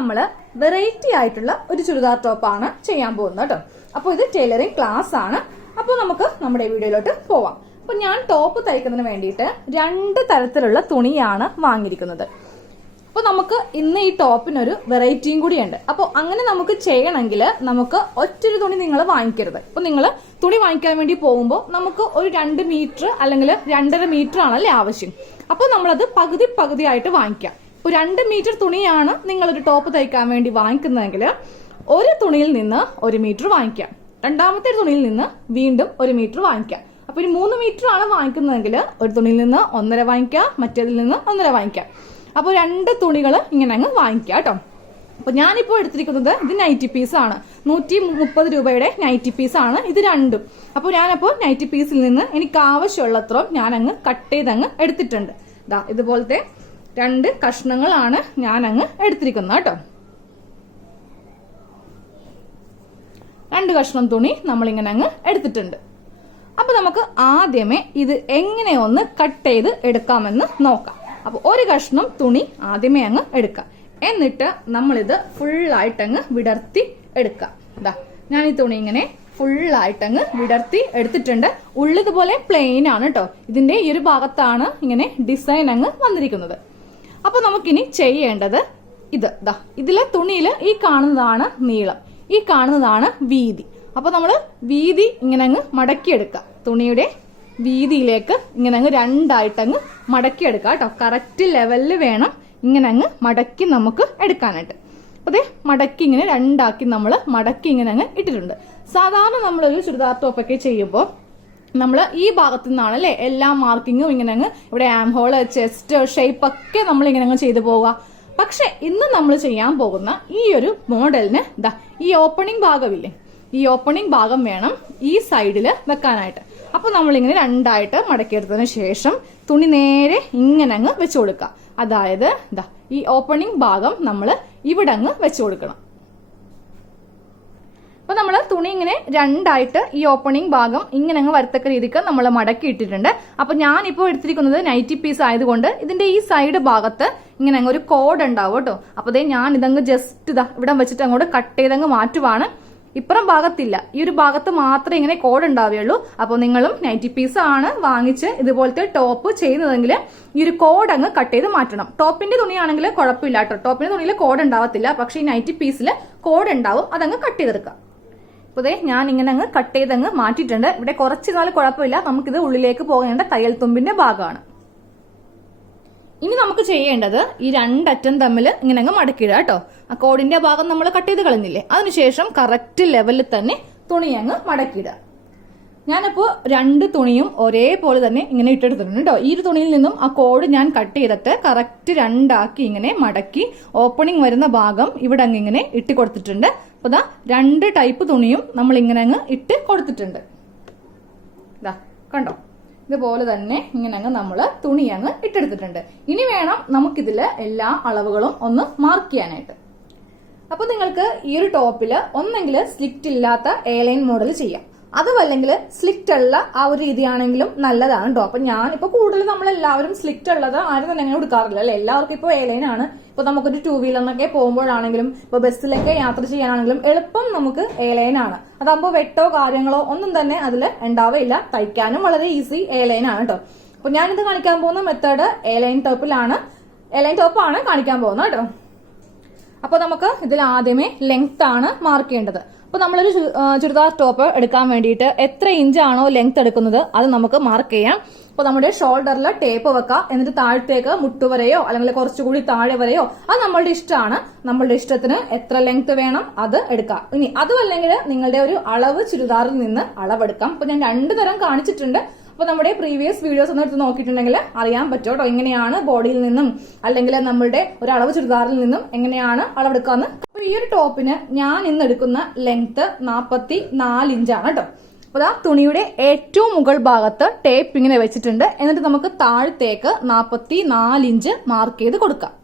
നമ്മൾ വെറൈറ്റി ആയിട്ടുള്ള ഒരു ചുരിദാർ ടോപ്പാണ് ചെയ്യാൻ പോകുന്നത് കേട്ടോ. അപ്പോൾ ഇത് ടൈലറിംഗ് ക്ലാസ് ആണ്. അപ്പോൾ നമുക്ക് നമ്മുടെ വീഡിയോയിലോട്ട് പോവാം. അപ്പോൾ ഞാൻ ടോപ്പ് തയ്ക്കുന്നതിന് വേണ്ടിയിട്ട് 2 തരത്തിലുള്ള തുണിയാണ് വാങ്ങിയിരിക്കുന്നത്. അപ്പോൾ നമുക്ക് ഇന്ന് ഈ ടോപ്പിനൊരു വെറൈറ്റിയും കൂടിയുണ്ട്. അപ്പോൾ അങ്ങനെ നമുക്ക് ചെയ്യണമെങ്കിൽ നമുക്ക് ഒറ്റൊരു തുണി നിങ്ങൾ വാങ്ങിക്കരുത്. അപ്പോൾ നിങ്ങൾ തുണി വാങ്ങിക്കാൻ വേണ്ടി പോകുമ്പോൾ നമുക്ക് ഒരു 2 മീറ്റർ അല്ലെങ്കിൽ 2.5 മീറ്റർ ആണല്ലേ ആവശ്യം. അപ്പോൾ നമ്മളത് പകുതിയായിട്ട് വാങ്ങിക്കാം. ഇപ്പോൾ 2 മീറ്റർ തുണിയാണ് നിങ്ങളൊരു ടോപ്പ് തയ്ക്കാൻ വേണ്ടി വാങ്ങിക്കുന്നതെങ്കിൽ ഒരു തുണിയിൽ നിന്ന് 1 മീറ്റർ വാങ്ങിക്കാം, രണ്ടാമത്തെ തുണിയിൽ നിന്ന് വീണ്ടും 1 മീറ്റർ വാങ്ങിക്കാം. അപ്പോൾ ഒരു 3 മീറ്റർ ആണ് വാങ്ങിക്കുന്നതെങ്കിൽ ഒരു തുണിയിൽ നിന്ന് 1.5 വാങ്ങിക്കാം, മറ്റേതിൽ നിന്ന് 1.5 വാങ്ങിക്കാം. അപ്പോൾ 2 തുണികൾ ഇങ്ങനെ അങ്ങ് വാങ്ങിക്കാം കേട്ടോ. അപ്പോൾ ഞാനിപ്പോൾ എടുത്തിരിക്കുന്നത് ഇത് നൈറ്റി പീസാണ്. 130 രൂപയുടെ നൈറ്റി പീസാണ് ഇത് രണ്ടും. അപ്പോൾ ഞാനപ്പോൾ നൈറ്റി പീസിൽ നിന്ന് എനിക്ക് ആവശ്യമുള്ളത്രയും ഞാൻ അങ്ങ് കട്ട് ചെയ്തങ്ങ് എടുത്തിട്ടുണ്ട്. ഇതാ ഇതുപോലത്തെ 2 കഷ്ണങ്ങളാണ് ഞാൻ അങ്ങ് എടുത്തിരിക്കുന്നത് കേട്ടോ. 2 കഷ്ണം തുണി നമ്മളിങ്ങനെ അങ്ങ് എടുത്തിട്ടുണ്ട്. അപ്പൊ നമുക്ക് ആദ്യമേ ഇത് എങ്ങനെ ഒന്ന് കട്ട് ചെയ്ത് എടുക്കാമെന്ന് നോക്കാം. അപ്പൊ ഒരു കഷ്ണം തുണി ആദ്യമേ അങ്ങ് എടുക്കാം. എന്നിട്ട് നമ്മളിത് ഫുള്ളായിട്ടങ്ങ് വിടർത്തി എടുക്കാം. ഇതാ ഞാൻ ഈ തുണി ഇങ്ങനെ ഫുള്ളായിട്ടങ്ങ് വിടർത്തി എടുത്തിട്ടുണ്ട്. ഉള്ളിതുപോലെ പ്ലെയിൻ ആണ് കേട്ടോ. ഇതിന്റെ ഈ ഒരു ഭാഗത്താണ് ഇങ്ങനെ ഡിസൈൻ അങ്ങ് വന്നിരിക്കുന്നത്. അപ്പൊ നമുക്കിനി ചെയ്യേണ്ടത് ഇതിലെ തുണിയില് ഈ കാണുന്നതാണ് നീളം, ഈ കാണുന്നതാണ് വീതി. അപ്പൊ നമ്മള് വീതി ഇങ്ങനെ അങ്ങ് മടക്കിയെടുക്കാം. തുണിയുടെ വീതിയിലേക്ക് ഇങ്ങനെ അങ്ങ് 2 ആയിട്ടങ്ങ് മടക്കിയെടുക്കാം കേട്ടോ. കറക്റ്റ് ലെവലിൽ വേണം ഇങ്ങനെ അങ്ങ് മടക്കി നമുക്ക് എടുക്കാനായിട്ട്. അതെ മടക്കി ഇങ്ങനെ 2 ആക്കി നമ്മൾ മടക്കി ഇങ്ങനെ അങ്ങ് ഇട്ടിട്ടുണ്ട്. സാധാരണ നമ്മളൊരു ചുരിദാർ ടോപ്പൊക്കെ ചെയ്യുമ്പോൾ നമ്മൾ ഈ ഭാഗത്തു നിന്നാണ് അല്ലെ എല്ലാ മാർക്കിങ്ങും ഇങ്ങനെ അങ്ങ് ഇവിടെ ആം ഹോള്, ചെസ്റ്റ്, ഷേപ്പ് ഒക്കെ നമ്മൾ ഇങ്ങനെ അങ്ങ് ചെയ്തു പോവുക. പക്ഷെ ഇന്ന് നമ്മൾ ചെയ്യാൻ പോകുന്ന ഈ ഒരു മോഡലിന് ഈ ഓപ്പണിംഗ് ഭാഗമില്ലേ, ഈ ഓപ്പണിംഗ് ഭാഗം വേണം ഈ സൈഡില് വെക്കാനായിട്ട്. അപ്പൊ നമ്മളിങ്ങനെ 2 ആയിട്ട് മടക്കിയെടുത്തതിന് ശേഷം തുണി നേരെ ഇങ്ങനെ അങ്ങ് വെച്ചു കൊടുക്കുക. അതായത് ഈ ഓപ്പണിംഗ് ഭാഗം നമ്മൾ ഇവിടെ അങ്ങ് വെച്ചു കൊടുക്കണം. അപ്പൊ നമ്മൾ തുണി ഇങ്ങനെ 2 ആയിട്ട് ഈ ഓപ്പണിംഗ് ഭാഗം ഇങ്ങനെ അങ്ങ് വരത്തക്ക രീതിക്ക് നമ്മൾ മടക്കി ഇട്ടിട്ടുണ്ട്. അപ്പൊ ഞാനിപ്പോൾ എടുത്തിരിക്കുന്നത് നൈറ്റി പീസ് ആയതുകൊണ്ട് ഇതിന്റെ ഈ സൈഡ് ഭാഗത്ത് ഇങ്ങനെ അങ്ങ് ഒരു കോഡ് ഉണ്ടാവും കേട്ടോ. അപ്പൊ ഞാൻ ഇതങ്ങ് ജസ്റ്റ് ഇവിടെ വെച്ചിട്ട് അങ്ങോട്ട് കട്ട് ചെയ്തങ്ങ് മാറ്റുവാണ്. ഇപ്പുറം ഭാഗത്തില്ല, ഈ ഒരു ഭാഗത്ത് മാത്രമേ ഇങ്ങനെ കോഡ് ഉണ്ടാവുകയുള്ളൂ. അപ്പോൾ നിങ്ങളും നൈറ്റി പീസ് ആണ് വാങ്ങിച്ച് ഇതുപോലത്തെ ടോപ്പ് ചെയ്യുന്നതെങ്കിൽ ഈ ഒരു കോഡ് അങ്ങ് കട്ട് ചെയ്ത് മാറ്റണം. ടോപ്പിന്റെ തുണിയാണെങ്കിൽ കുഴപ്പമില്ല കേട്ടോ, ടോപ്പിന്റെ തുണിയിൽ കോഡ് ഉണ്ടാവത്തില്ല. പക്ഷേ ഈ നൈറ്റി പീസിൽ കോഡ് ഉണ്ടാവും, അതങ്ങ് കട്ട് ചെയ്തെടുക്കാം. അപ്പോൾ ഞാൻ ഇങ്ങനെ അങ്ങ് കട്ട് ചെയ്തങ്ങ് മാറ്റിയിട്ടുണ്ട്. ഇവിടെ കുറച്ച് നാൾ കുഴപ്പമില്ല, നമുക്കിത് ഉള്ളിലേക്ക് പോകേണ്ട തയ്യൽ തുമ്പിന്റെ ഭാഗമാണ്. ഇനി നമുക്ക് ചെയ്യേണ്ടത് ഈ 2 അറ്റം തമ്മിൽ ഇങ്ങനെ അങ്ങ് മടക്കിയിടുക കേട്ടോ. ആ കോഡിന്റെ ഭാഗം നമ്മൾ കട്ട് ചെയ്ത് കളഞ്ഞില്ലേ, അതിനുശേഷം കറക്റ്റ് ലെവലിൽ തന്നെ തുണി അങ്ങ് മടക്കിയിടുക. ഞാനപ്പോൾ 2 തുണിയും ഒരേപോലെ തന്നെ ഇങ്ങനെ ഇട്ടെടുത്തിട്ടുണ്ട് കേട്ടോ. ഈ ഒരു തുണിയിൽ നിന്നും ആ കോഡ് ഞാൻ കട്ട് ചെയ്തിട്ട് കറക്റ്റ് 2 ആക്കി ഇങ്ങനെ മടക്കി ഓപ്പണിംഗ് വരുന്ന ഭാഗം ഇവിടെ അങ്ങ് ഇങ്ങനെ ഇട്ട് കൊടുത്തിട്ടുണ്ട്. അപ്പൊ 2 ടൈപ്പ് തുണിയും നമ്മൾ ഇങ്ങനെ അങ്ങ് ഇട്ട് കൊടുത്തിട്ടുണ്ട്. കണ്ടോ, ഇതുപോലെ തന്നെ ഇങ്ങനെ അങ്ങ് നമ്മൾ തുണി അങ്ങ് ഇട്ടെടുത്തിട്ടുണ്ട്. ഇനി വേണം നമുക്കിതില് എല്ലാ അളവുകളും ഒന്ന് മാർക്ക് ചെയ്യാനായിട്ട്. അപ്പൊ നിങ്ങൾക്ക് ഈ ഒരു ടോപ്പില് ഒന്നെങ്കിൽ സ്ലിറ്റ് ഇല്ലാത്ത എയർലൈൻ മോഡൽ ചെയ്യാം, അതുമല്ലെങ്കിൽ സ്ലിറ്റ് ഉള്ള ആ ഒരു രീതിയാണെങ്കിലും നല്ലതാണ് കേട്ടോ. അപ്പൊ ഞാനിപ്പോ കൂടുതൽ നമ്മളെല്ലാവരും സ്ലിറ്റ് ഉള്ളത് ആരും തന്നെ അങ്ങനെ കൊടുക്കാറില്ല അല്ലെ. എല്ലാവർക്കും ഇപ്പോൾ എയർലൈൻ ആണ്. ഇപ്പൊ നമുക്കൊരു 2 വീലറിനൊക്കെ പോകുമ്പോഴാണെങ്കിലും ഇപ്പൊ ബസ്സിലൊക്കെ യാത്ര ചെയ്യാനാണെങ്കിലും എളുപ്പം നമുക്ക് എയർലൈൻ ആണ്. അതാകുമ്പോൾ വെട്ടോ കാര്യങ്ങളോ ഒന്നും തന്നെ അതിൽ ഉണ്ടാവില്ല. തയ്ക്കാനും വളരെ ഈസി എയർലൈൻ ആണ് കേട്ടോ. അപ്പൊ ഞാനിത് കാണിക്കാൻ പോകുന്ന മെത്തേഡ് എയർലൈൻ ടോപ്പാണ് കാണിക്കാൻ പോകുന്നത് കേട്ടോ. അപ്പൊ നമുക്ക് ഇതിൽ ആദ്യമേ ലെങ്ത് ആണ് മാർക്ക് ചെയ്യേണ്ടത്. അപ്പൊ നമ്മളൊരു ചുരിദാർ ടോപ്പ് എടുക്കാൻ വേണ്ടിയിട്ട് എത്ര ഇഞ്ചാണോ ലെങ്ത് എടുക്കുന്നത് അത് നമുക്ക് മാർക്ക് ചെയ്യാം. അപ്പൊ നമ്മുടെ ഷോൾഡറിൽ ടേപ്പ് വെക്കാം, എന്നിട്ട് താഴത്തേക്ക് മുട്ടുവരെയോ അല്ലെങ്കിൽ കുറച്ചുകൂടി താഴെ വരെയോ അത് നമ്മളുടെ ഇഷ്ടമാണ്. നമ്മളുടെ ഇഷ്ടത്തിന് എത്ര ലെങ്ത് വേണം അത് എടുക്കാം. ഇനി അതുമല്ലെങ്കിൽ നിങ്ങളുടെ ഒരു അളവ് ചുരിദാറിൽ നിന്ന് അളവെടുക്കാം. അപ്പൊ ഞാൻ 2 തരം കാണിച്ചിട്ടുണ്ട്. അപ്പൊ നമ്മുടെ പ്രീവിയസ് വീഡിയോസ് ഒന്ന് എടുത്ത് നോക്കിയിട്ടുണ്ടെങ്കിൽ അറിയാൻ പറ്റും കേട്ടോ, എങ്ങനെയാണ് ബോഡിയിൽ നിന്നും അല്ലെങ്കിൽ നമ്മളുടെ ഒരു അളവ് ചുരിദാറിൽ നിന്നും എങ്ങനെയാണ് അളവെടുക്കാന്ന്. അപ്പൊ ഈ ഒരു ടോപ്പിന് ഞാൻ ഇന്ന് എടുക്കുന്ന ലെങ്ത് 44 ഇഞ്ചാണ് കേട്ടോ. അപ്പൊ തുണിയുടെ ഏറ്റവും മുകൾ ഭാഗത്ത് ടേപ്പ് ഇങ്ങനെ വെച്ചിട്ടുണ്ട്. എന്നിട്ട് നമുക്ക് താഴത്തേക്ക് 44 ഇഞ്ച് മാർക്ക് ചെയ്ത് കൊടുക്കാം.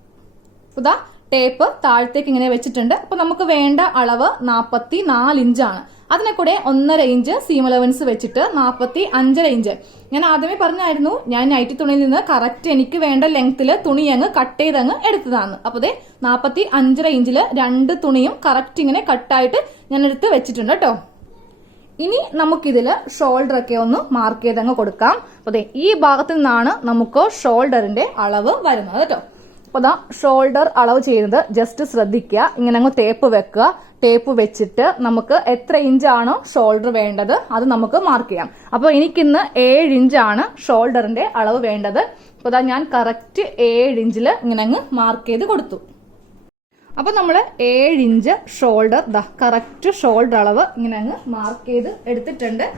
അപ്പൊ ടേപ്പ് താഴത്തേക്ക് ഇങ്ങനെ വെച്ചിട്ടുണ്ട്. അപ്പൊ നമുക്ക് വേണ്ട അളവ് 44 ഇഞ്ചാണ്. അതിനെ കൂടെ 1.5 ഇഞ്ച് സീം അലവൻസ് വെച്ചിട്ട് 45 ഇഞ്ച്. ഞാൻ ആദ്യമേ പറഞ്ഞായിരുന്നു ഞാൻ നൈറ്റി തുണിയിൽ നിന്ന് കറക്റ്റ് എനിക്ക് വേണ്ട ലെങ്തില് തുണി അങ്ങ് കട്ട് ചെയ്തങ്ങ് എടുത്തതാണ്. അപ്പൊ അതെ 45 ഇഞ്ചില് 2 തുണിയും കറക്റ്റ് ഇങ്ങനെ കട്ടായിട്ട് ഞാൻ എടുത്ത് വെച്ചിട്ടുണ്ട് കേട്ടോ. ഇനി നമുക്കിതില് ഷോൾഡർ ഒക്കെ ഒന്ന് മാർക്ക് ചെയ്തങ്ങ് കൊടുക്കാം. അപ്പൊ അതെ ഈ ഭാഗത്ത് നിന്നാണ് നമുക്ക് ഷോൾഡറിന്റെ അളവ് വരുന്നത് കേട്ടോ. അപ്പൊ ദാ ഷോൾഡർ അളവ് ചെയ്യുന്നത് ജസ്റ്റ് ശ്രദ്ധിക്കുക. ഇങ്ങനെ അങ്ങ് ടേപ്പ് വെക്കുക. ടേപ്പ് വെച്ചിട്ട് നമുക്ക് എത്ര ഇഞ്ചാണോ ഷോൾഡർ വേണ്ടത് അത് നമുക്ക് മാർക്ക് ചെയ്യാം. അപ്പൊ എനിക്കിന്ന് 7 ഇഞ്ചാണ് ഷോൾഡറിന്റെ അളവ് വേണ്ടത്. അപ്പൊ ദാ ഞാൻ കറക്റ്റ് 7 ഇഞ്ചില് ഇങ്ങനെ അങ്ങ് മാർക്ക് ചെയ്ത് കൊടുത്തു. അപ്പൊ നമ്മള് 7 ഇഞ്ച് ഷോൾഡർ കറക്റ്റ് ഷോൾഡർ അളവ് ഇങ്ങനെ അങ്ങ് മാർക്ക് ചെയ്ത് എടുത്തിട്ടുണ്ട്.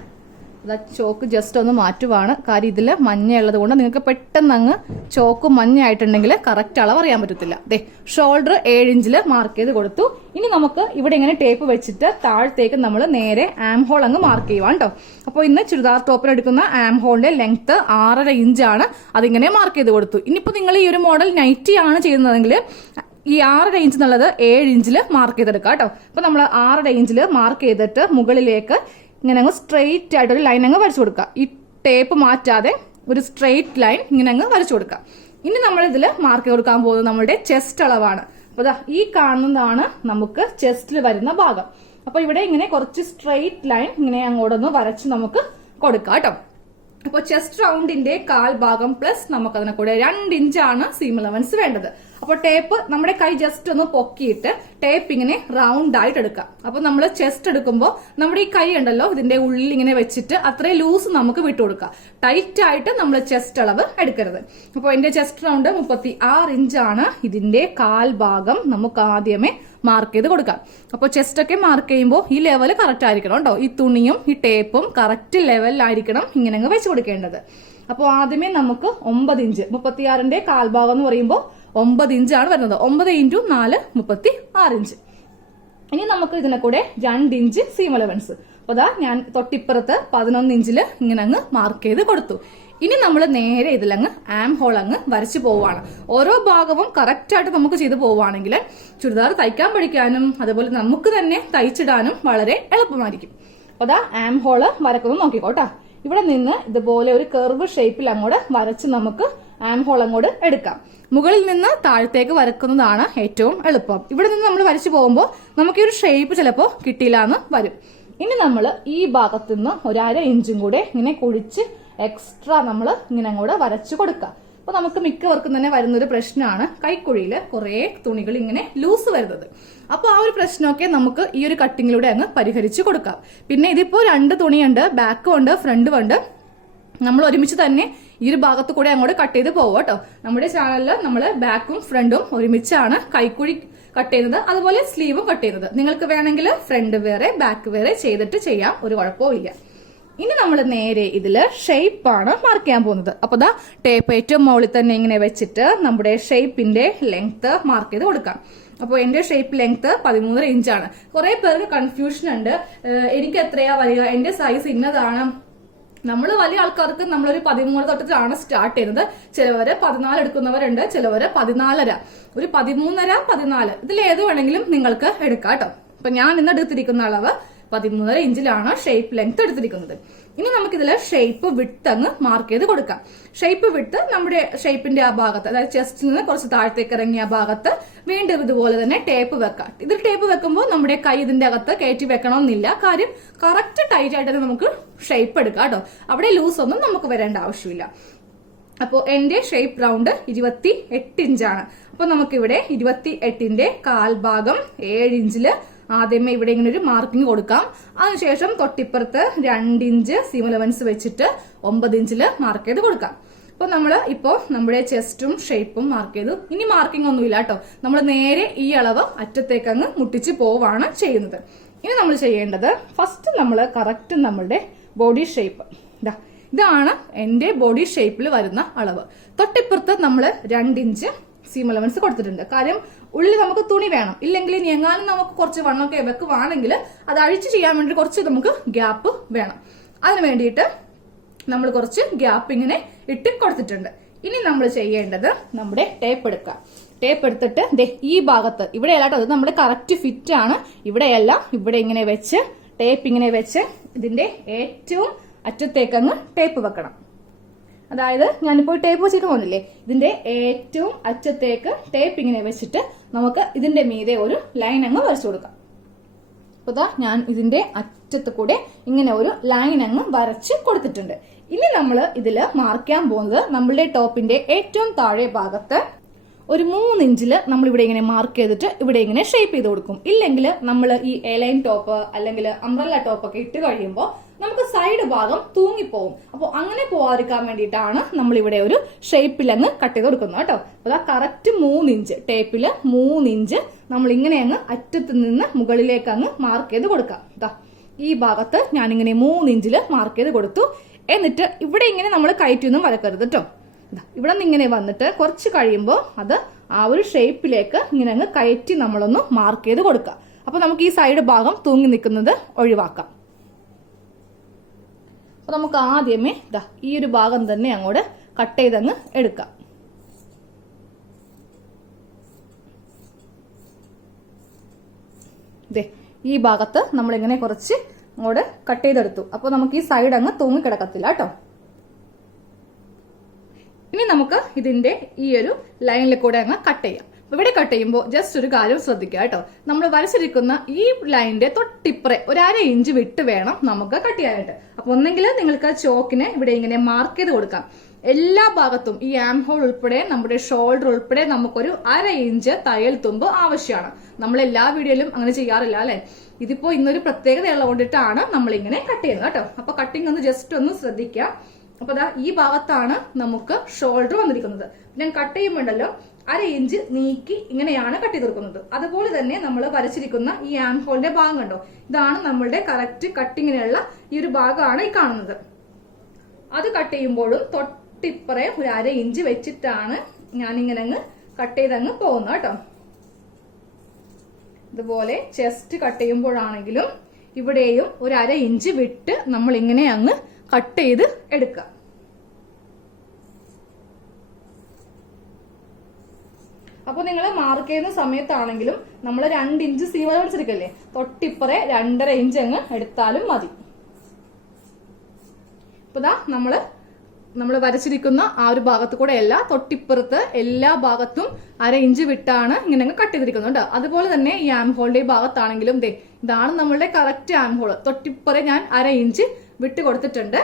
ചോക്ക് ജസ്റ്റ് ഒന്ന് മാറ്റുവാണ്. കാര്യം ഇതിൽ മഞ്ഞ ഉള്ളത് കൊണ്ട് നിങ്ങൾക്ക് പെട്ടെന്ന് അങ്ങ് ചോക്ക് മഞ്ഞ ആയിട്ടുണ്ടെങ്കിൽ കറക്റ്റ് അളവ് അറിയാൻ പറ്റത്തില്ല. ദേ ഷോൾഡർ 7 ഇഞ്ചില് മാർക്ക് ചെയ്ത് കൊടുത്തു. ഇനി നമുക്ക് ഇവിടെ ഇങ്ങനെ ടേപ്പ് വെച്ചിട്ട് താഴത്തേക്ക് നമ്മൾ നേരെ ആം ഹോൾ അങ്ങ് മാർക്ക് ചെയ്യുവാണ് കേട്ടോ. അപ്പോൾ ഇന്ന് ചുരിദാർ ടോപ്പിന് എടുക്കുന്ന ആം ഹോളിന്റെ ലെങ്ത് 6.5 ഇഞ്ചാണ്. അതിങ്ങനെ മാർക്ക് ചെയ്ത് കൊടുത്തു. ഇനിയിപ്പോൾ നിങ്ങൾ ഈ ഒരു മോഡൽ നൈറ്റി ആണ് ചെയ്യുന്നതെങ്കിൽ ഈ 6.5 ഇഞ്ച് എന്നുള്ളത് 7 ഇഞ്ചില് മാർക്ക് ചെയ്തെടുക്കാം കേട്ടോ. അപ്പൊ നമ്മൾ 6.5 ഇഞ്ചില് മാർക്ക് ചെയ്തിട്ട് മുകളിലേക്ക് ഇങ്ങനെ അങ്ങ് സ്ട്രെയിറ്റ് ആയിട്ടൊരു ലൈൻ അങ്ങ് വരച്ചു കൊടുക്കുക. ഈ ടേപ്പ് മാറ്റാതെ ഒരു സ്ട്രെയിറ്റ് ലൈൻ ഇങ്ങനെ അങ്ങ് വരച്ചു കൊടുക്കുക. ഇനി നമ്മൾ ഇതിൽ മാർക്ക് കൊടുക്കാൻ പോകുന്നത് നമ്മുടെ ചെസ്റ്റ് അളവാണ്. അപ്പൊ ഈ കാണുന്നതാണ് നമുക്ക് ചെസ്റ്റിൽ വരുന്ന ഭാഗം. അപ്പൊ ഇവിടെ ഇങ്ങനെ കുറച്ച് സ്ട്രെയിറ്റ് ലൈൻ ഇങ്ങനെ അങ്ങോട്ടൊന്ന് വരച്ച് നമുക്ക് കൊടുക്കാം കേട്ടോ. അപ്പോൾ ചെസ്റ്റ് റൗണ്ടിന്റെ 1/4 ഭാഗം പ്ലസ് നമുക്ക് അതിനെ കൂടെ 2 ഇഞ്ചാണ് സീം അലവൻസ് വേണ്ടത്. അപ്പോൾ ടേപ്പ് നമ്മുടെ കൈ ജസ്റ്റ് ഒന്ന് പൊക്കിയിട്ട് ടേപ്പ് ഇങ്ങനെ റൗണ്ട് ആയിട്ട് എടുക്കാം. അപ്പൊ നമ്മൾ ചെസ്റ്റ് എടുക്കുമ്പോൾ നമ്മുടെ ഈ കൈ ഉണ്ടല്ലോ ഇതിന്റെ ഉള്ളിൽ ഇങ്ങനെ വെച്ചിട്ട് അത്രയും ലൂസ് നമുക്ക് വിട്ടുകൊടുക്കാം. ടൈറ്റ് ആയിട്ട് നമ്മൾ ചെസ്റ്റ് അളവ് എടുക്കരുത്. അപ്പോൾ എന്റെ ചെസ്റ്റ് റൗണ്ട് 36 ഇഞ്ചാണ്. ഇതിന്റെ 1/4 ഭാഗം നമുക്ക് ആദ്യമേ മാർക്ക് ചെയ്ത് കൊടുക്കാം. അപ്പോൾ ചെസ്റ്റ് ഒക്കെ മാർക്ക് ചെയ്യുമ്പോൾ ഈ ലെവൽ കറക്റ്റ് ആയിരിക്കണം കേട്ടോ. ഈ തുണിയും ഈ ടേപ്പും കറക്റ്റ് ലെവലിലായിരിക്കണം ഇങ്ങനെ അങ്ങ് വെച്ച് കൊടുക്കേണ്ടത്. അപ്പോൾ ആദ്യമേ നമുക്ക് 9 ഇഞ്ച് 36ന്റെ 1/4 ഭാഗം എന്ന് പറയുമ്പോൾ 9 ഇഞ്ചാണ് വരുന്നത്. 9 × 4 36 ഇഞ്ച്. ഇനി നമുക്ക് ഇതിനെ കൂടെ 2 ഇഞ്ച് സീം അലവൻസ്. അപ്പൊ അതാ ഞാൻ തൊട്ടിപ്പുറത്ത് 11 ഇഞ്ചില് ഇങ്ങനെ അങ്ങ് മാർക്ക് ചെയ്ത് കൊടുത്തു. ഇനി നമ്മൾ നേരെ ഇതിലങ്ങ് ആം ഹോൾ അങ്ങ് വരച്ചു പോവാണ്. ഓരോ ഭാഗവും കറക്റ്റ് ആയിട്ട് നമുക്ക് ചെയ്ത് പോവുകയാണെങ്കിൽ ചുരിദാർ തയ്ക്കാൻ പഠിക്കാനും അതുപോലെ നമുക്ക് തന്നെ തയ്ച്ചിടാനും വളരെ എളുപ്പമായിരിക്കും. അപ്പൊ അതാ ആം ഹോള് വരക്കുന്നത് നോക്കിക്കോട്ടാ. ഇവിടെ നിന്ന് ഇതുപോലെ ഒരു കർവ് ഷേപ്പിൽ അങ്ങോട്ട് വരച്ച് നമുക്ക് ആം ഹോൾ അങ്ങോട്ട് എടുക്കാം. മുകളിൽ നിന്ന് താഴത്തേക്ക് വരക്കുന്നതാണ് ഏറ്റവും എളുപ്പം. ഇവിടെ നിന്ന് നമ്മൾ വരച്ചു പോകുമ്പോൾ നമുക്ക് ഈ ഒരു ഷേപ്പ് ചിലപ്പോൾ കിട്ടിയില്ല എന്ന് വരും. ഇനി നമ്മൾ ഈ ഭാഗത്തു നിന്ന് 1/2 ഇഞ്ചും കൂടെ ഇങ്ങനെ കുഴിച്ച് എക്സ്ട്രാ നമ്മൾ ഇങ്ങനെ അങ്ങോട്ട് വരച്ചു കൊടുക്കാം. അപ്പൊ നമുക്ക് മിക്കവർക്കും തന്നെ വരുന്നൊരു പ്രശ്നമാണ് കൈക്കുഴിയിൽ കുറെ തുണികൾ ഇങ്ങനെ ലൂസ് വരുന്നത്. അപ്പൊ ആ ഒരു പ്രശ്നമൊക്കെ നമുക്ക് ഈ ഒരു കട്ടിങ്ങിലൂടെ അങ്ങ് പരിഹരിച്ചു കൊടുക്കാം. പിന്നെ ഇതിപ്പോ 2 തുണിയുണ്ട്, ബാക്കും ഉണ്ട് ഫ്രണ്ടും ഉണ്ട്. നമ്മൾ ഒരുമിച്ച് തന്നെ ഈ ഒരു ഭാഗത്ത് കൂടെ അങ്ങോട്ട് കട്ട് ചെയ്ത് പോവാം കേട്ടോ. നമ്മുടെ ചാനലിൽ നമ്മൾ ബാക്കും ഫ്രണ്ടും ഒരുമിച്ചാണ് കൈക്കുഴി കട്ട് ചെയ്യുന്നത്, അതുപോലെ സ്ലീവും കട്ട് ചെയ്യുന്നത്. നിങ്ങൾക്ക് വേണമെങ്കിൽ ഫ്രണ്ട് വേറെ ബാക്ക് വേറെ ചെയ്തിട്ട് ചെയ്യാം, ഒരു കുഴപ്പവും ഇല്ല. ഇനി നമ്മൾ നേരെ ഇതില് ഷേപ്പാണ് മാർക്ക് ചെയ്യാൻ പോകുന്നത്. അപ്പൊ ദാ ടേപ്പ് ഏറ്റവും മുകളിൽ തന്നെ ഇങ്ങനെ വെച്ചിട്ട് നമ്മുടെ ഷേപ്പിന്റെ ലെങ്ത് മാർക്ക് ചെയ്ത് കൊടുക്കാം. അപ്പോൾ എന്റെ ഷേപ്പ് ലെങ്ത് 13.5 ഇഞ്ചാണ്. കുറെ പേർക്ക് കൺഫ്യൂഷൻ ഉണ്ട്, എനിക്ക് എത്രയാ വരിക, എന്റെ സൈസ് ഇന്നതാണ്. നമ്മൾ വലിയ ആൾക്കാർക്ക് നമ്മളൊരു 13 തൊട്ടിട്ടാണ് സ്റ്റാർട്ട് ചെയ്യുന്നത്. ചിലവര് 14 എടുക്കുന്നവരുണ്ട്, ചിലവര് 14.5, ഒരു 13.5, 14 ഇതിൽ ഏത് വേണമെങ്കിലും നിങ്ങൾക്ക് എടുക്കാം കേട്ടോ. അപ്പൊ ഞാൻ ഇന്ന് എടുത്തിരിക്കുന്ന അളവ് 13.5 ഇഞ്ചിലാണ് ഷേപ്പ് ലെങ്ത് എടുത്തിരിക്കുന്നത്. ഇനി നമുക്കിതിൽ ഷേപ്പ് വിഡ്ത്ത് അങ്ങ് മാർക്ക് ചെയ്ത് കൊടുക്കാം. ഷേപ്പ് വിഡ്ത്ത് നമ്മുടെ ഷേപ്പിന്റെ ആ ഭാഗത്ത്, അതായത് ചെസ്റ്റിൽ നിന്ന് കുറച്ച് താഴത്തേക്ക് ഇറങ്ങിയ ഭാഗത്ത് വീണ്ടും ഇതുപോലെ തന്നെ ടേപ്പ് വെക്കാം. ഇതിൽ ടേപ്പ് വെക്കുമ്പോൾ നമ്മുടെ കൈ ഇതിന്റെ അകത്ത് കയറ്റി വെക്കണമെന്നില്ല. കാര്യം കറക്റ്റ് ടൈറ്റ് ആയിട്ട് തന്നെ നമുക്ക് ഷേപ്പ് എടുക്കാം കേട്ടോ. അവിടെ ലൂസ് ഒന്നും നമുക്ക് വരേണ്ട ആവശ്യമില്ല. അപ്പോൾ എന്റെ ഷേപ്പ് റൗണ്ട് 28 ഇഞ്ചാണ്. അപ്പൊ നമുക്കിവിടെ 28ന്റെ 1/4 ഭാഗം 7 ഇഞ്ചില് ആദ്യമേ ഇവിടെ ഇങ്ങനെ ഒരു മാർക്കിംഗ് കൊടുക്കാം. അതിനുശേഷം തൊട്ടിപ്പുറത്ത് 2 ഇഞ്ച് സീം അലവൻസ് വെച്ചിട്ട് 9 ഇഞ്ചില് മാർക്ക് ചെയ്ത് കൊടുക്കാം. അപ്പൊ നമ്മൾ ഇപ്പോ നമ്മുടെ ചെസ്റ്റും ഷേപ്പും മാർക്ക് ചെയ്തു. ഇനി മാർക്കിംഗ് ഒന്നും ഇല്ല കേട്ടോ. നമ്മൾ നേരെ ഈ അളവ് അറ്റത്തേക്ക് അങ്ങ് മുട്ടിച്ച് പോവാണ് ചെയ്യുന്നത്. ഇനി നമ്മൾ ചെയ്യേണ്ടത് ഫസ്റ്റ് നമ്മൾ കറക്റ്റ് നമ്മളുടെ ബോഡി ഷേപ്പ് ഇതാണ് എന്റെ ബോഡി ഷേപ്പിൽ വരുന്ന അളവ്. തൊട്ടിപ്പുറത്ത് നമ്മൾ 2 ഇഞ്ച് സീം അലവൻസ് കൊടുത്തിട്ടുണ്ട്. കാര്യം ഉള്ളിൽ നമുക്ക് തുണി വേണം. ഇല്ലെങ്കിൽ ഇനി എങ്ങാനും നമുക്ക് കുറച്ച് വണ്ണമൊക്കെ വെക്കുവാണെങ്കിൽ അത് അഴിച്ച് ചെയ്യാൻ വേണ്ടി കുറച്ച് നമുക്ക് ഗ്യാപ്പ് വേണം. അതിന് വേണ്ടിയിട്ട് നമ്മൾ കുറച്ച് ഗ്യാപ്പ് ഇങ്ങനെ ഇട്ട് കൊടുത്തിട്ടുണ്ട്. ഇനി നമ്മൾ ചെയ്യേണ്ടത് നമ്മുടെ ടേപ്പ് എടുക്കാം. ടേപ്പ് എടുത്തിട്ട് ഈ ഭാഗത്ത് ഇവിടെ അല്ലാട്ടോ, അത് നമ്മുടെ കറക്റ്റ് ഫിറ്റ് ആണ്. ഇവിടെയല്ല, ഇവിടെ ഇങ്ങനെ വെച്ച് ടേപ്പ് ഇങ്ങനെ വെച്ച് ഇതിന്റെ ഏറ്റവും അറ്റത്തേക്കങ്ങ് ടേപ്പ് വെക്കണം. അതായത് ഞാനിപ്പോൾ ടേപ്പ് വെച്ചിട്ട് പോകുന്നില്ലേ, ഇതിന്റെ ഏറ്റവും അറ്റത്തേക്ക് ടേപ്പ് ഇങ്ങനെ വെച്ചിട്ട് നമുക്ക് ഇതിന്റെ മീതെ ഒരു ലൈൻ അങ്ങ് വരച്ചു കൊടുക്കാം. അപ്പൊ ഇതാ ഞാൻ ഇതിന്റെ അറ്റത്ത് കൂടെ ഇങ്ങനെ ഒരു ലൈൻ അങ്ങ് വരച്ച് കൊടുത്തിട്ടുണ്ട്. ഇനി നമ്മൾ ഇതില് മാർക്ക് ചെയ്യാൻ പോകുന്നത് നമ്മളുടെ ടോപ്പിന്റെ ഏറ്റവും താഴെ ഭാഗത്ത് ഒരു 3 ഇഞ്ചിൽ നമ്മൾ ഇവിടെ ഇങ്ങനെ മാർക്ക് ചെയ്തിട്ട് ഇവിടെ ഇങ്ങനെ ഷേപ്പ് ചെയ്ത് കൊടുക്കും. ഇല്ലെങ്കിൽ നമ്മൾ ഈ എലൈൻ ടോപ്പ് അല്ലെങ്കിൽ അംബ്രല്ല ടോപ്പ് ഒക്കെ ഇട്ട് കഴിയുമ്പോൾ നമുക്ക് സൈഡ് ഭാഗം തൂങ്ങിപ്പോവും. അപ്പോൾ അങ്ങനെ പോവാതിരിക്കാൻ വേണ്ടിയിട്ടാണ് നമ്മൾ ഇവിടെ ഒരു ഷേപ്പിൽ അങ്ങ് കട്ട് ചെയ്ത് കൊടുക്കുന്നത് കേട്ടോ. അതാ കറക്റ്റ് 3 ഇഞ്ച് ടേപ്പില് 3 ഇഞ്ച് നമ്മൾ ഇങ്ങനെ അങ്ങ് അറ്റത്ത് നിന്ന് മുകളിലേക്ക് അങ്ങ് മാർക്ക് ചെയ്ത് കൊടുക്കാം. ഇതാ ഈ ഭാഗത്ത് ഞാനിങ്ങനെ 3 ഇഞ്ചിൽ മാർക്ക് ചെയ്ത് കൊടുത്തു. എന്നിട്ട് ഇവിടെ ഇങ്ങനെ നമ്മൾ കയറ്റൊന്നും വരക്കരുത് കേട്ടോ. ഇവിടെ നിന്ന് ഇങ്ങനെ വന്നിട്ട് കുറച്ച് കഴിയുമ്പോൾ അത് ആ ഒരു ഷേപ്പിലേക്ക് ഇങ്ങനെ അങ്ങ് കയറ്റി നമ്മളൊന്ന് മാർക്ക് ചെയ്ത് കൊടുക്കുക. അപ്പൊ നമുക്ക് ഈ സൈഡ് ഭാഗം തൂങ്ങി നിൽക്കുന്നത് ഒഴിവാക്കാം. അപ്പൊ നമുക്ക് ആദ്യമേ ഇതാ ഈ ഒരു ഭാഗം തന്നെ അങ്ങോട്ട് കട്ട് ചെയ്തങ്ങ് എടുക്കാം. ഇതേ ഈ ഭാഗത്ത് നമ്മളിങ്ങനെ കുറച്ച് അങ്ങോട്ട് കട്ട് ചെയ്തെടുത്തു. അപ്പൊ നമുക്ക് ഈ സൈഡ് അങ്ങ് തൂങ്ങി കിടക്കത്തില്ല കേട്ടോ. ഇനി നമുക്ക് ഇതിന്റെ ഈ ഒരു ലൈനിൽ കൂടെ അങ്ങ് കട്ട് ചെയ്യാം. ഇവിടെ കട്ട് ചെയ്യുമ്പോൾ ജസ്റ്റ് ഒരു കാര്യം ശ്രദ്ധിക്കുക കേട്ടോ. നമ്മൾ വരച്ചിരിക്കുന്ന ഈ ലൈനിന്റെ തൊട്ടിപ്പുറേ ഒരു 1/2 ഇഞ്ച് വിട്ട് വേണം നമുക്ക് കട്ട് ചെയ്യാനായിട്ട്. അപ്പൊ ഒന്നെങ്കിൽ നിങ്ങൾക്ക് ചോക്കിന് ഇവിടെ ഇങ്ങനെ മാർക്ക് ചെയ്ത് കൊടുക്കാം. എല്ലാ ഭാഗത്തും ഈ ആം ഹോൾ ഉൾപ്പെടെ നമ്മുടെ ഷോൾഡർ ഉൾപ്പെടെ നമുക്കൊരു 1/2 ഇഞ്ച് തയ്യൽ തുമ്പ് ആവശ്യമാണ്. നമ്മൾ എല്ലാ വീഡിയോയിലും അങ്ങനെ ചെയ്യാറില്ല അല്ലെ. ഇതിപ്പോ ഇന്നൊരു പ്രത്യേകതയുള്ള കൊണ്ടിട്ടാണ് നമ്മൾ ഇങ്ങനെ കട്ട് ചെയ്യുന്നത് കേട്ടോ. അപ്പൊ കട്ടിങ് ഒന്ന് ജസ്റ്റ് ഒന്ന് ശ്രദ്ധിക്കുക. അപ്പൊ ദാ ഈ ഭാഗത്താണ് നമുക്ക് ഷോൾഡർ വന്നിരിക്കുന്നത്. ഞാൻ കട്ട് ചെയ്യുമ്പോണ്ടല്ലോ 1/2 ഇഞ്ച് നീക്കി ഇങ്ങനെയാണ് കട്ട് ചെയ്ത് കൊടുക്കുന്നത്. അതുപോലെ തന്നെ നമ്മൾ വരച്ചിരിക്കുന്ന ഈ ആം ഹോളിന്റെ ഭാഗം കണ്ടോ, ഇതാണ് നമ്മളുടെ കറക്റ്റ് കട്ടിങ്ങിനുള്ള ഈ ഒരു ഭാഗമാണ് ഈ കാണുന്നത്. അത് കട്ട് ചെയ്യുമ്പോഴും തൊട്ടിപ്പറേ ഒരു 1/2 ഇഞ്ച് വെച്ചിട്ടാണ് ഞാനിങ്ങനെ അങ്ങ് കട്ട് ചെയ്തങ്ങ് പോകുന്നത് കേട്ടോ. ഇതുപോലെ ചെസ്റ്റ് കട്ട് ചെയ്യുമ്പോഴാണെങ്കിലും ഇവിടെയും ഒരു 1/2 ഇഞ്ച് വിട്ട് നമ്മൾ ഇങ്ങനെ അങ്ങ് കട്ട് ചെയ്ത് എടുക്കുക. അപ്പൊ നിങ്ങൾ മാർക്ക് ചെയ്യുന്ന സമയത്താണെങ്കിലും നമ്മൾ 2 ഇഞ്ച് സീമ വരച്ചിരിക്കല്ലേ, തൊട്ടിപ്പറേ 2.5 ഇഞ്ച് അങ്ങ് എടുത്താലും മതി. ഇപ്പൊ ദാ നമ്മൾ വരച്ചിരിക്കുന്ന ആ ഒരു ഭാഗത്ത് കൂടെ അല്ല, തൊട്ടിപ്പുറത്ത് എല്ലാ ഭാഗത്തും 1/2 ഇഞ്ച് വിട്ടാണ് ഇങ്ങനെ അങ്ങ് കട്ട് ചെയ്തിരിക്കുന്നുണ്ട്. അതുപോലെ തന്നെ ഈ ആം ഹോളിന്റെ ഭാഗത്താണെങ്കിലും ദേ ഇതാണ് നമ്മളുടെ കറക്റ്റ് ആം ഹോൾ. തൊട്ടിപ്പുറേ ഞാൻ 1/2 ഇഞ്ച് വിട്ട് കൊടുത്തിട്ടുണ്ട്.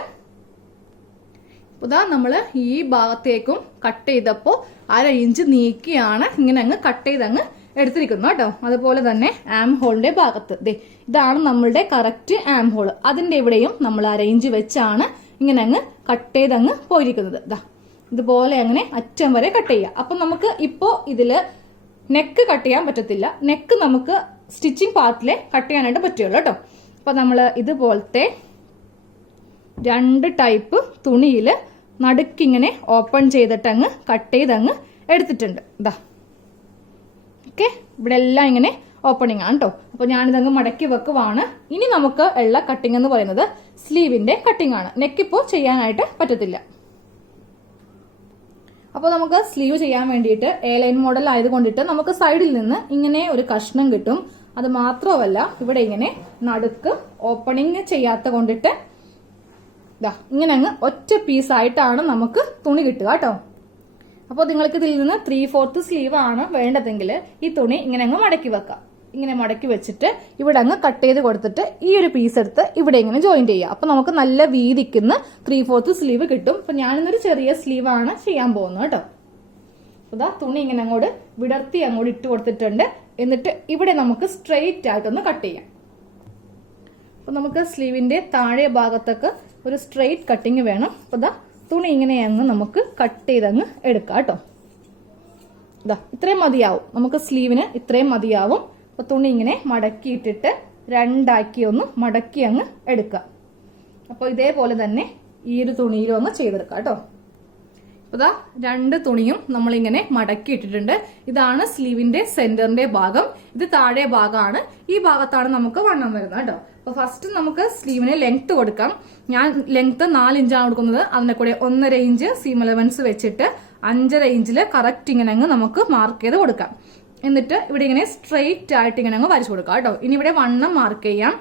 ഇതാ നമ്മള് ഈ ഭാഗത്തേക്കും കട്ട് ചെയ്തപ്പോ 1/2 ഇഞ്ച് നീക്കിയാണ് ഇങ്ങനെ അങ്ങ് കട്ട് ചെയ്തങ്ങ് എടുത്തിരിക്കുന്നു കേട്ടോ. അതുപോലെ തന്നെ ആം ഹോളിന്റെ ഭാഗത്ത് ദേ ഇതാണ് നമ്മളുടെ കറക്റ്റ് ആം ഹോൾ. അതിന്റെ ഇവിടെയും നമ്മൾ 1/2 ഇഞ്ച് വെച്ചാണ് ഇങ്ങനെ അങ്ങ് കട്ട് ചെയ്തങ്ങ് പോയിരിക്കുന്നത്. ദാ ഇതുപോലെ അങ്ങനെ അറ്റം വരെ കട്ട് ചെയ്യുക. അപ്പൊ നമുക്ക് ഇപ്പോ ഇതില് നെക്ക് കട്ട് ചെയ്യാൻ പറ്റത്തില്ല. നെക്ക് നമുക്ക് സ്റ്റിച്ചിങ് പാർട്ടിലെ കട്ട് ചെയ്യാനായിട്ട് പറ്റുള്ളൂ കേട്ടോ. അപ്പൊ നമ്മള് ഇതുപോലത്തെ 2 ടൈപ്പ് തുണിയിൽ നടുക്കിങ്ങനെ ഓപ്പൺ ചെയ്തിട്ട് അങ്ങ് കട്ട് ചെയ്തങ്ങ് എടുത്തിട്ടുണ്ട്. ഇതാ ഓക്കെ, ഇവിടെ എല്ലാം ഇങ്ങനെ ഓപ്പണിംഗ് ആണ് കേട്ടോ. അപ്പൊ ഞാനിതങ്ങ് മടക്കി വെക്കുവാണ്. ഇനി നമുക്ക് ഉള്ള കട്ടിങ് എന്ന് പറയുന്നത് സ്ലീവിന്റെ കട്ടിങ് ആണ്. നെക്കിപ്പോ ചെയ്യാനായിട്ട് പറ്റത്തില്ല. അപ്പോൾ നമുക്ക് സ്ലീവ് ചെയ്യാൻ വേണ്ടിയിട്ട് എ ലൈൻ മോഡൽ ആയതുകൊണ്ടിട്ട് നമുക്ക് സൈഡിൽ നിന്ന് ഇങ്ങനെ ഒരു കഷ്ണം കിട്ടും. അത് മാത്രമല്ല ഇവിടെ ഇങ്ങനെ നടുക്ക് ഓപ്പണിങ് ചെയ്യാത്ത കൊണ്ടിട്ട് ഇങ്ങനെ അങ്ങ് ഒറ്റ പീസായിട്ടാണ് നമുക്ക് തുണി കിട്ടുക കേട്ടോ. അപ്പോൾ നിങ്ങൾക്ക് ഇതിൽ നിന്ന് 3/4 സ്ലീവ് ആണ് വേണ്ടതെങ്കിൽ ഈ തുണി ഇങ്ങനെ അങ്ങ് മടക്കി വെക്കാം. ഇങ്ങനെ മടക്കി വെച്ചിട്ട് ഇവിടെ അങ്ങ് കട്ട് ചെയ്ത് കൊടുത്തിട്ട് ഈ ഒരു പീസ് എടുത്ത് ഇവിടെ ഇങ്ങനെ ജോയിന്റ് ചെയ്യുക. അപ്പൊ നമുക്ക് നല്ല വീതിക്കുന്ന 3/4 സ്ലീവ് കിട്ടും. അപ്പൊ ഞാനിന്നൊരു ചെറിയ സ്ലീവ് ആണ് ചെയ്യാൻ പോകുന്നത് കേട്ടോ. അതാ തുണി ഇങ്ങനെ അങ്ങോട്ട് വിടർത്തി അങ്ങോട്ട് ഇട്ട് കൊടുത്തിട്ടുണ്ട്. എന്നിട്ട് ഇവിടെ നമുക്ക് സ്ട്രെയിറ്റ് ആയിട്ടൊന്ന് കട്ട് ചെയ്യാം. അപ്പൊ നമുക്ക് സ്ലീവിന്റെ താഴെ ഭാഗത്തൊക്കെ ഒരു സ്ട്രെയിറ്റ് കട്ടിങ് വേണം. അപ്പൊ ഇതാ തുണി ഇങ്ങനെ അങ്ങ് നമുക്ക് കട്ട് ചെയ്തങ്ങ് എടുക്കാം കേട്ടോ. ഇതാ ഇത്രയും മതിയാവും, നമുക്ക് സ്ലീവിന് ഇത്രയും മതിയാവും. അപ്പൊ തുണി ഇങ്ങനെ മടക്കിയിട്ടിട്ട് 2ആക്കി ഒന്ന് മടക്കി അങ്ങ് എടുക്കാം. അപ്പോൾ ഇതേപോലെ തന്നെ ഈ ഒരു തുണിയിലും ഒന്ന് ചെയ്തെടുക്കാം കേട്ടോ. ഇതാ 2 തുണിയും നമ്മളിങ്ങനെ മടക്കി ഇട്ടിട്ടുണ്ട്. ഇതാണ് സ്ലീവിന്റെ സെന്ററിന്റെ ഭാഗം. ഇത് താഴെ ഭാഗമാണ്. ഈ ഭാഗത്താണ് നമുക്ക് വണ്ണം വരുന്നത് കേട്ടോ. അപ്പൊ ഫസ്റ്റ് നമുക്ക് സ്ലീവിന് ലെങ്ത് കൊടുക്കാം. ഞാൻ ലെങ്ത് 4 ഇഞ്ചാണ് കൊടുക്കുന്നത്. അതിനെ കൂടെ 1.5 ഇഞ്ച് സീം അലവൻസ് വെച്ചിട്ട് 5.5 ഇഞ്ചില് കറക്റ്റ് ഇങ്ങനെ അങ്ങ് നമുക്ക് മാർക്ക് ചെയ്ത് കൊടുക്കാം. എന്നിട്ട് ഇവിടെ ഇങ്ങനെ സ്ട്രെയിറ്റ് ആയിട്ട് ഇങ്ങനെ അങ്ങ് വരച്ചു കൊടുക്കാം കേട്ടോ. ഇനി ഇവിടെ വണ്ണം മാർക്ക് ചെയ്യാം.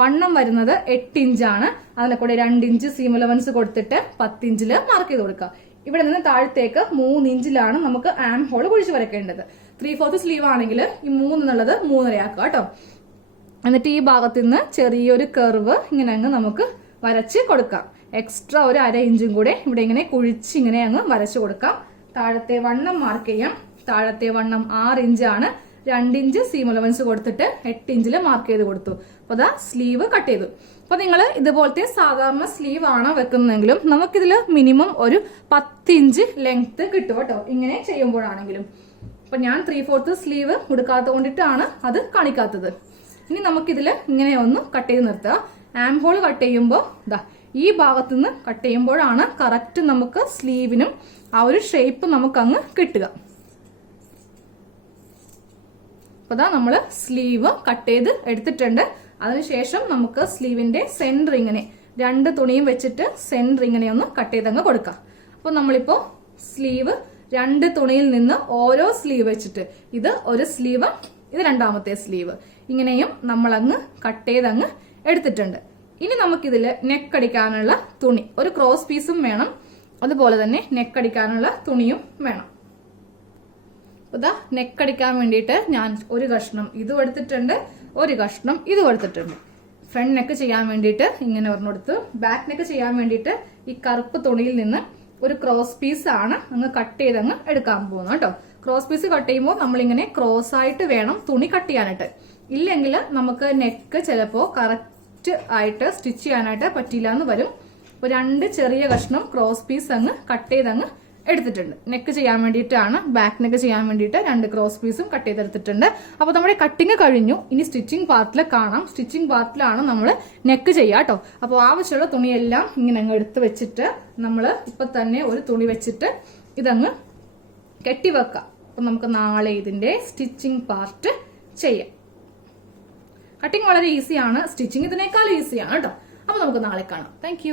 വണ്ണം വരുന്നത് 8 ഇഞ്ചാണ്. അതിനെ കൂടെ 2 ഇഞ്ച് സീം അലവൻസ് കൊടുത്തിട്ട് 10 ഇഞ്ചിൽ മാർക്ക് ചെയ്ത് കൊടുക്കുക. ഇവിടെ നിന്ന് താഴത്തേക്ക് 3 ഇഞ്ചിലാണ് നമുക്ക് ആം ഹോൾ കുഴിച്ച് വരയ്ക്കേണ്ടത്. 3/4 സ്ലീവ് ആണെങ്കിൽ ഈ 3 എന്നുള്ളത് 3.5 ആക്കുക കേട്ടോ. എന്നിട്ട് ഈ ഭാഗത്ത് നിന്ന് ചെറിയൊരു കർവ് ഇങ്ങനെ അങ്ങ് നമുക്ക് വരച്ച് കൊടുക്കാം. എക്സ്ട്രാ ഒരു 1/2 ഇഞ്ചും കൂടെ ഇവിടെ ഇങ്ങനെ കുഴിച്ച് ഇങ്ങനെ അങ്ങ് വരച്ചു കൊടുക്കാം. താഴത്തെ വണ്ണം മാർക്ക് ചെയ്യാം. താഴത്തെ വണ്ണം 6 ഇഞ്ചാണ്. 2 ഇഞ്ച് സീം അലവൻസ് കൊടുത്തിട്ട് 8 ഇഞ്ചിൽ മാർക്ക് ചെയ്ത് കൊടുത്തു. അപ്പൊ അതാ സ്ലീവ് കട്ട് ചെയ്തു. അപ്പൊ നിങ്ങൾ ഇതുപോലത്തെ സാധാരണ സ്ലീവ് ആണ് വെക്കുന്നതെങ്കിലും നമുക്കിതിൽ മിനിമം ഒരു 10 ഇഞ്ച് ലെങ്ത് കിട്ടും കേട്ടോ, ഇങ്ങനെ ചെയ്യുമ്പോഴാണെങ്കിലും. അപ്പൊ ഞാൻ 3/4 സ്ലീവ് കൊടുക്കാത്ത കൊണ്ടിട്ടാണ് അത് കാണിക്കാത്തത്. ഇനി നമുക്കിതിൽ ഇങ്ങനെ ഒന്ന് കട്ട് ചെയ്ത് നിർത്തുക. ആം ഹോൾ കട്ട് ചെയ്യുമ്പോൾ ഇതാ ഈ ഭാഗത്തുനിന്ന് കട്ട് ചെയ്യുമ്പോഴാണ് കറക്റ്റ് നമുക്ക് സ്ലീവിനും ആ ഒരു ഷേപ്പ് നമുക്ക് അങ്ങ് കിട്ടുക. അപ്പൊ ഇതാ നമ്മള് സ്ലീവ് കട്ട് ചെയ്ത് എടുത്തിട്ടുണ്ട്. അതിനുശേഷം നമുക്ക് സ്ലീവിന്റെ സെന്റർ ഇങ്ങനെ 2 തുണിയും വെച്ചിട്ട് സെന്റർ ഇങ്ങനെ ഒന്ന് കട്ട് ചെയ്തങ്ങ് കൊടുക്കാം. അപ്പൊ നമ്മളിപ്പോ സ്ലീവ് 2 തുണിയിൽ നിന്ന് ഓരോ സ്ലീവ് വെച്ചിട്ട്, ഇത് ഒരു സ്ലീവ്, ഇത് രണ്ടാമത്തെ സ്ലീവ്, ഇങ്ങനെയും നമ്മളങ്ങ് കട്ട് ചെയ്തങ്ങ് എടുത്തിട്ടുണ്ട്. ഇനി നമുക്കിതില് നെക്ക് അടിക്കാനുള്ള തുണി, ഒരു ക്രോസ് പീസും വേണം, അതുപോലെ തന്നെ നെക്ക് അടിക്കാനുള്ള തുണിയും വേണം. ഇതാ നെക്ക് അടിക്കാൻ വേണ്ടിയിട്ട് ഞാൻ ഒരു കഷ്ണം ഇതും എടുത്തിട്ടുണ്ട്, ഒരു കഷ്ണം ഇതും എടുത്തിട്ടുണ്ട്. ഫ്രണ്ട് നെക്ക് ചെയ്യാൻ വേണ്ടിയിട്ട് ഇങ്ങനെ ഒരെണ്ണം എടുത്ത്, ബാക്ക് നെക്ക് ചെയ്യാൻ വേണ്ടിയിട്ട് ഈ കറുപ്പ് തുണിയിൽ നിന്ന് ഒരു ക്രോസ് പീസ് ആണ് അങ്ങ് കട്ട് ചെയ്ത് അങ്ങ് എടുക്കാൻ പോകുന്നത് കേട്ടോ. ക്രോസ് പീസ് കട്ട് ചെയ്യുമ്പോൾ നമ്മളിങ്ങനെ ക്രോസ് ആയിട്ട് വേണം തുണി കട്ട് ചെയ്യാനായിട്ട്. ഇല്ലെങ്കിൽ നമുക്ക് നെക്ക് ചിലപ്പോൾ കറക്റ്റ് ആയിട്ട് സ്റ്റിച്ച് ചെയ്യാനായിട്ട് പറ്റില്ല എന്ന് വരും. അപ്പോൾ 2 ചെറിയ കഷ്ണം ക്രോസ് പീസ് അങ്ങ് കട്ട് ചെയ്ത് അങ്ങ് എടുത്തിട്ടുണ്ട്. നെക്ക് ചെയ്യാൻ വേണ്ടിയിട്ടാണ്, ബാക്ക് നെക്ക് ചെയ്യാൻ വേണ്ടിയിട്ട് 2 ക്രോസ് പീസും കട്ട് ചെയ്തെടുത്തിട്ടുണ്ട്. അപ്പോൾ നമ്മുടെ കട്ടിങ് കഴിഞ്ഞു. ഇനി സ്റ്റിച്ചിങ് പാർട്ടിൽ കാണാം. സ്റ്റിച്ചിങ് പാർട്ടിലാണ് നമ്മൾ നെക്ക് ചെയ്യുക കേട്ടോ. അപ്പോൾ ആവശ്യമുള്ള തുണിയെല്ലാം ഇങ്ങനെ അങ്ങ് എടുത്ത് വെച്ചിട്ട് നമ്മൾ ഇപ്പൊ തന്നെ ഒരു തുണി വെച്ചിട്ട് ഇതങ്ങ് കെട്ടിവെക്കാം. അപ്പൊ നമുക്ക് നാളെ ഇതിന്റെ സ്റ്റിച്ചിങ് പാർട്ട് ചെയ്യാം. കട്ടിങ് വളരെ ഈസിയാണ്, സ്റ്റിച്ചിങ് ഇതിനേക്കാൾ ഈസിയാണ് കേട്ടോ. അപ്പൊ നമുക്ക് നാളെ കാണാം. താങ്ക്